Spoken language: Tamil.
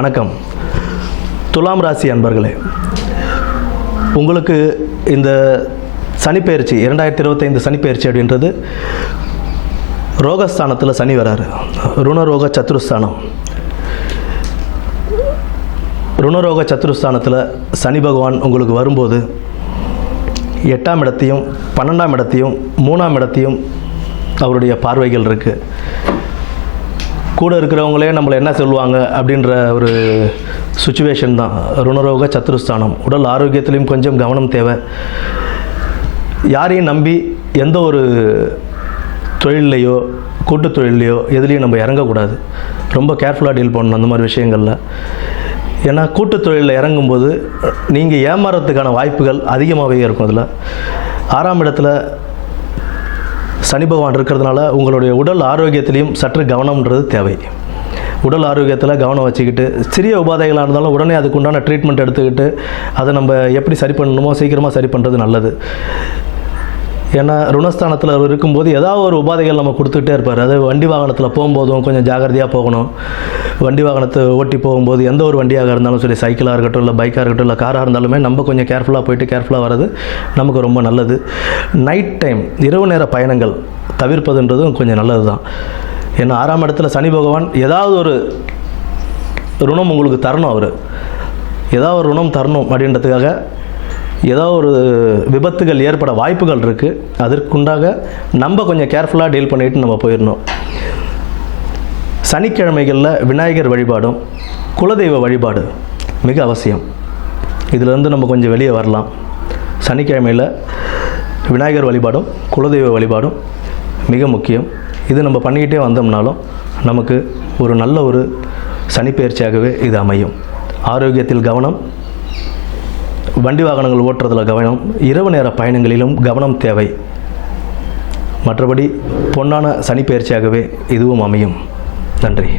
வணக்கம். துலாம் ராசி அன்பர்களே, உங்களுக்கு இந்த சனிப்பெயர்ச்சி 2025 சனிப்பெயர்ச்சி அப்படின்றது ரோகஸ்தானத்தில் சனி வராரு. ருணரோக சத்துருஸ்தானம். ருணரோக சத்துருஸ்தானத்தில் சனி பகவான் உங்களுக்கு வரும்போது 8ஆம் இடத்தையும் 12ஆம் இடத்தையும் 3ஆம் இடத்தையும் அவருடைய பார்வைகள் இருக்குது. கூட இருக்கிறவங்களே நம்மளை என்ன சொல்லுவாங்க அப்படின்ற ஒரு சுச்சுவேஷன் தான் ருணரோக சத்துருஸ்தானம். உடல் ஆரோக்கியத்திலையும் கொஞ்சம் கவனம் தேவை. யாரையும் நம்பி எந்த ஒரு தொழிலையோ கூட்டு தொழிலையோ எதுலேயும் நம்ம இறங்கக்கூடாது. ரொம்ப கேர்ஃபுல்லாக டீல் பண்ணணும் அந்த மாதிரி விஷயங்களில். ஏன்னா கூட்டு தொழிலில் இறங்கும்போது நீங்கள் ஏமாறதுக்கான வாய்ப்புகள் அதிகமாகவே இருக்கும். அதில் 6ஆம் இடத்துல சனி பகவான் இருக்கிறதுனால உங்களுடைய உடல் ஆரோக்கியத்திலையும் சற்று கவனம்ன்றது தேவை. உடல் ஆரோக்கியத்தில் கவனம் வச்சுக்கிட்டு சிறிய உபாதைகளாக இருந்தாலும் உடனே அதுக்குண்டான ட்ரீட்மெண்ட் எடுத்துக்கிட்டு அதை நம்ம எப்படி சரி பண்ணணுமோ சீக்கிரமாக சரி பண்ணுறது நல்லது. ஏன்னா ருணஸ்தானத்தில் அவர் இருக்கும்போது ஏதாவது ஒரு உபாதைகள் நம்ம கொடுத்துக்கிட்டே இருப்பார். அது வண்டி வாகனத்தில் போகும்போதும் கொஞ்சம் ஜாகிரதையாக போகணும். வண்டி வாகனத்தை ஓட்டி போகும்போது எந்த ஒரு வண்டியாக இருந்தாலும் சரி, சைக்கிளாக இருக்கட்டும் இல்லை பைக்காக இருக்கட்டும் இல்லை காராக இருந்தாலுமே நம்ம கொஞ்சம் கேர்ஃபுல்லாக போயிட்டு கேர்ஃபுல்லாக வர்றது நமக்கு ரொம்ப நல்லது. நைட் டைம் இரவு நேர பயணங்கள் தவிர்ப்பதுன்றதும் கொஞ்சம் நல்லது தான். ஏன்னா 6ஆம் இடத்துல சனி பகவான் ஏதாவது ஒரு ருணம் உங்களுக்கு தரணும். அவர் ஏதாவது ஒரு ருணம் தரணும் அப்படின்றதுக்காக ஏதாவது ஒரு விபத்துகள் ஏற்பட வாய்ப்புகள் இருக்குது. அதற்குண்டாக நம்ம கொஞ்சம் கேர்ஃபுல்லாக டீல் பண்ணிவிட்டு நம்ம போயிடணும். சனிக்கிழமைகளில் விநாயகர் வழிபாடும் குலதெய்வ வழிபாடு மிக அவசியம். இதிலேருந்து நம்ம கொஞ்சம் வெளியே வரலாம். சனிக்கிழமையில் விநாயகர் வழிபாடும் குலதெய்வ வழிபாடும் மிக முக்கியம். இது நம்ம பண்ணிக்கிட்டே வந்தோம்னாலும் நமக்கு ஒரு நல்ல ஒரு சனிப்பெயர்ச்சியாகவே இது அமையும். ஆரோக்கியத்தில் கவனம், வண்டி வாகனங்கள் ஓட்டுறதுல கவனம், இரவு நேர பயணங்களிலும் கவனம் தேவை. மற்றபடி பொன்னான சனிப்பெயர்ச்சியாகவே இதுவும் அமையும். நன்றி.